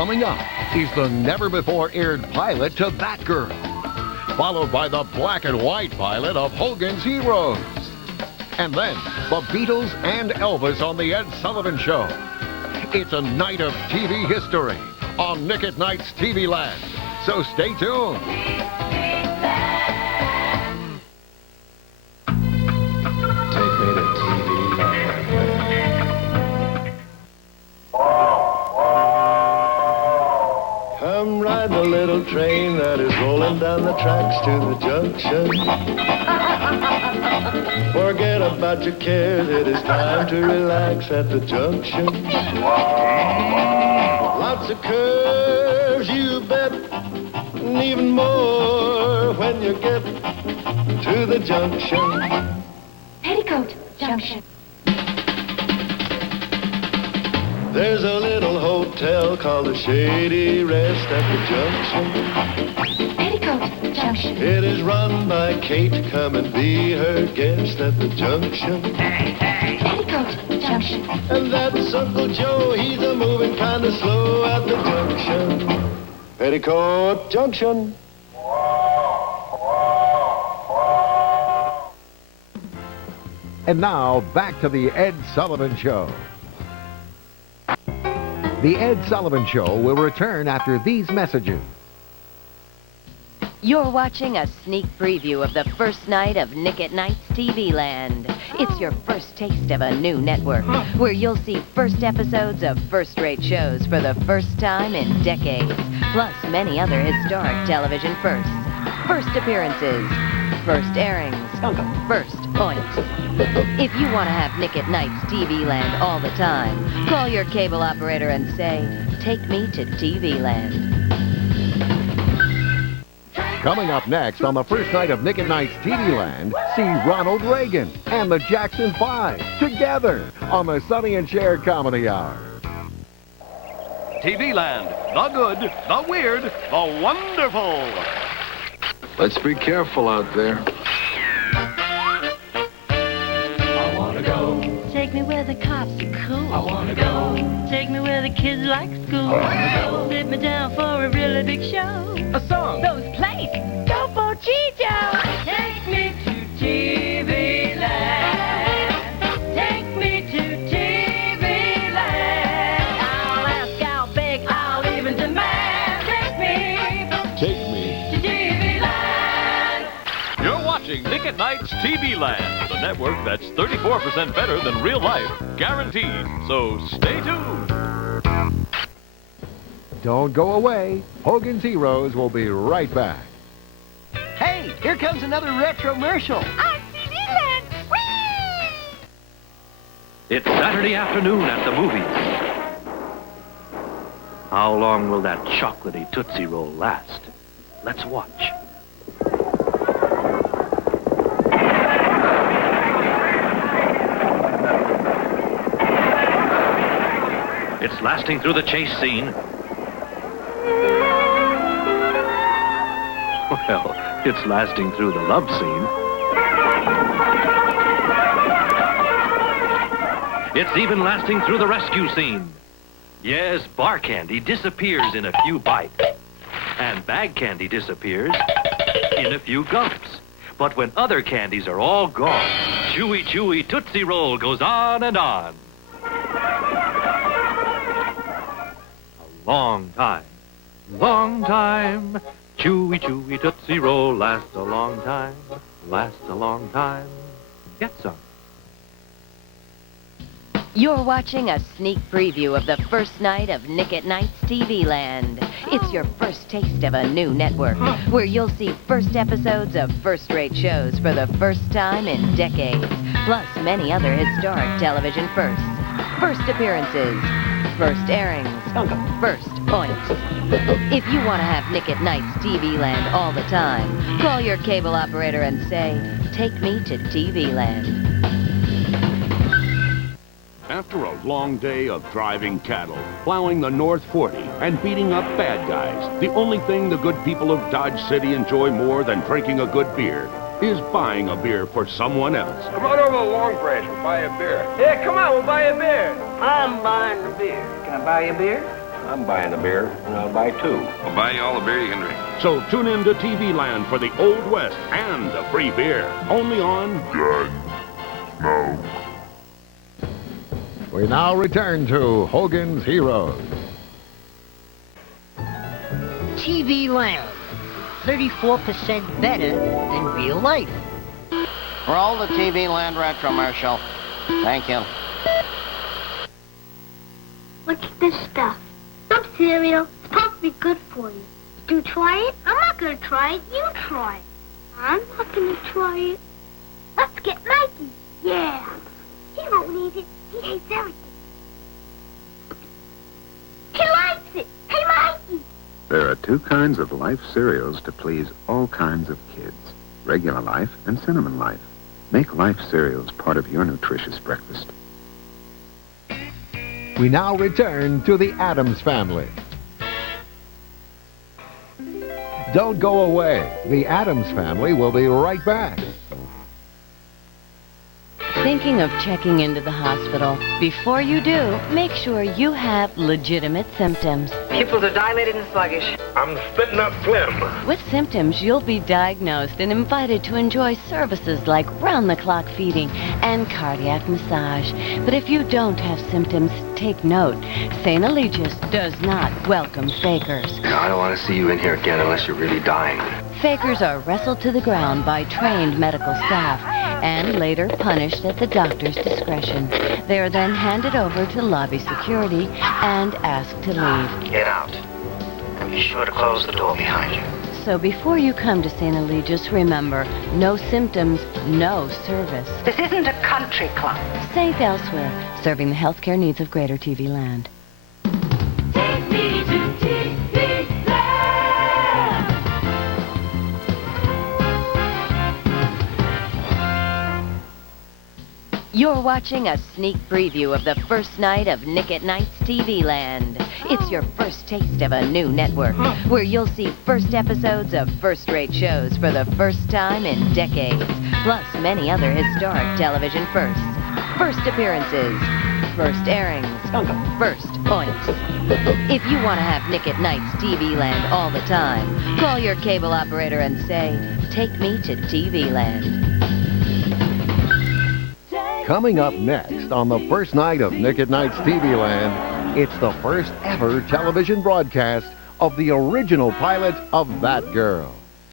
Coming up is the never-before-aired pilot to Batgirl, followed by the black and white pilot of Hogan's Heroes. And then the Beatles and Elvis on the Ed Sullivan Show. It's a night of TV history on Nick at Nite's TV Land. So stay tuned. Take me to TV Land. Come ride the little train that is rolling down the tracks to the junction. Forget about your cares, it is time to relax at the junction. Lots of curves, you bet, and even more when you get to the junction. Petticoat Junction. There's a little hotel called the Shady Rest at the junction. Petticoat Junction. It is run by Kate. Come and be her guest at the junction. Petticoat Junction. And that's Uncle Joe. He's a moving kind of slow at the junction. Petticoat Junction. And now, back to the Ed Sullivan Show. The Ed Sullivan Show will return after these messages. You're watching a sneak preview of the first night of Nick at Nite's TV Land. It's your first taste of a new network, where you'll see first episodes of first-rate shows for the first time in decades, plus many other historic television firsts. First appearances, first airings, first points. If you want to have Nick at Nite's TV Land all the time, call your cable operator and say, "Take me to TV Land." Coming up next on the first night of Nick at Nite's TV Land, see Ronald Reagan and the Jackson 5 together on the Sonny and Cher Comedy Hour. TV Land, the good, the weird, the wonderful. Let's be careful out there. I wanna go. Take me where the cops are cool. I wanna go. Take me where the kids like school. I wanna go. Sit me down for a really big show. A song. Those plates. Go for Chicho. Take me to TV Land. Take me to TV Land. I'll ask, I'll beg, I'll even demand. Take me to TV Land. You're watching Nick at Nite's TV Land, the network that's 34% better than real life, guaranteed. So stay tuned. Don't go away. Hogan's Heroes will be right back. Hey, here comes another retro-mercial. On TV Land. Whee! It's Saturday afternoon at the movies. How long will that chocolatey Tootsie Roll last? Let's watch. It's lasting through the chase scene. Well, it's lasting through the love scene. It's even lasting through the rescue scene. Yes, bar candy disappears in a few bites. And bag candy disappears in a few gulps. But when other candies are all gone, chewy, chewy Tootsie Roll goes on and on. A long time. Chewy, chewy Tootsie Roll lasts a long time. Get some. You're watching a sneak preview of the first night of Nick at Nite's TV Land. It's your first taste of a new network, where you'll see first episodes of first-rate shows for the first time in decades, plus many other historic television firsts. First appearances, first airings, first points. If you want to have Nick at Nite's TV Land all the time, call your cable operator and say, "Take me to TV Land." After a long day of driving cattle, plowing the North 40, and beating up bad guys, the only thing the good people of Dodge City enjoy more than drinking a good beer is buying a beer for someone else. Come on over to Long Branch, we'll buy a beer. Yeah, come on, we'll buy a beer. I'm buying the beer. Can I buy you a beer? I'm buying a beer, and I'll buy two. I'll buy you all the beer you can drink. So tune in to TV Land for the Old West and the free beer. Only on Good. No. We now return to Hogan's Heroes. TV Land. 34% better than real life. Roll the TV Land retromercial. Thank you. What's this stuff? Some cereal. It's supposed to be good for you. Did you try it? I'm not going to try it. You try it. I'm not going to try it. Let's get Nike. Yeah. He won't eat it. He hates everything. He likes it. Hey, Mikey. There are two kinds of Life cereals to please all kinds of kids. Regular Life and Cinnamon Life. Make Life cereals part of your nutritious breakfast. We now return to the Addams Family. Don't go away. The Addams Family will be right back. Thinking of checking into the hospital? Before you do, make sure you have legitimate symptoms. Pupils are dilated and sluggish. I'm spitting up phlegm. With symptoms, you'll be diagnosed and invited to enjoy services like round-the-clock feeding and cardiac massage. But if you don't have symptoms, take note. St. Eligius does not welcome fakers. I don't want to see you in here again unless you're really dying. Fakers are wrestled to the ground by trained medical staff and later punished at the doctor's discretion. They are then handed over to lobby security and asked to leave. Get out. And be sure to close the door behind you. So before you come to St. Eligius, remember, no symptoms, no service. This isn't a country club. Safe elsewhere, serving the healthcare needs of Greater TV Land. Take me to TV Land. You're watching a sneak preview of the first night of Nick at Nite's TV Land. It's your first taste of a new network, where you'll see first episodes of first-rate shows for the first time in decades, plus many other historic television firsts. First appearances, first airings, first points. If you want to have Nick at Nite's TV Land all the time, call your cable operator and say, "Take me to TV Land." Coming up next on the first night of Nick at Nite's TV Land, it's the first ever television broadcast of the original pilot of That Girl.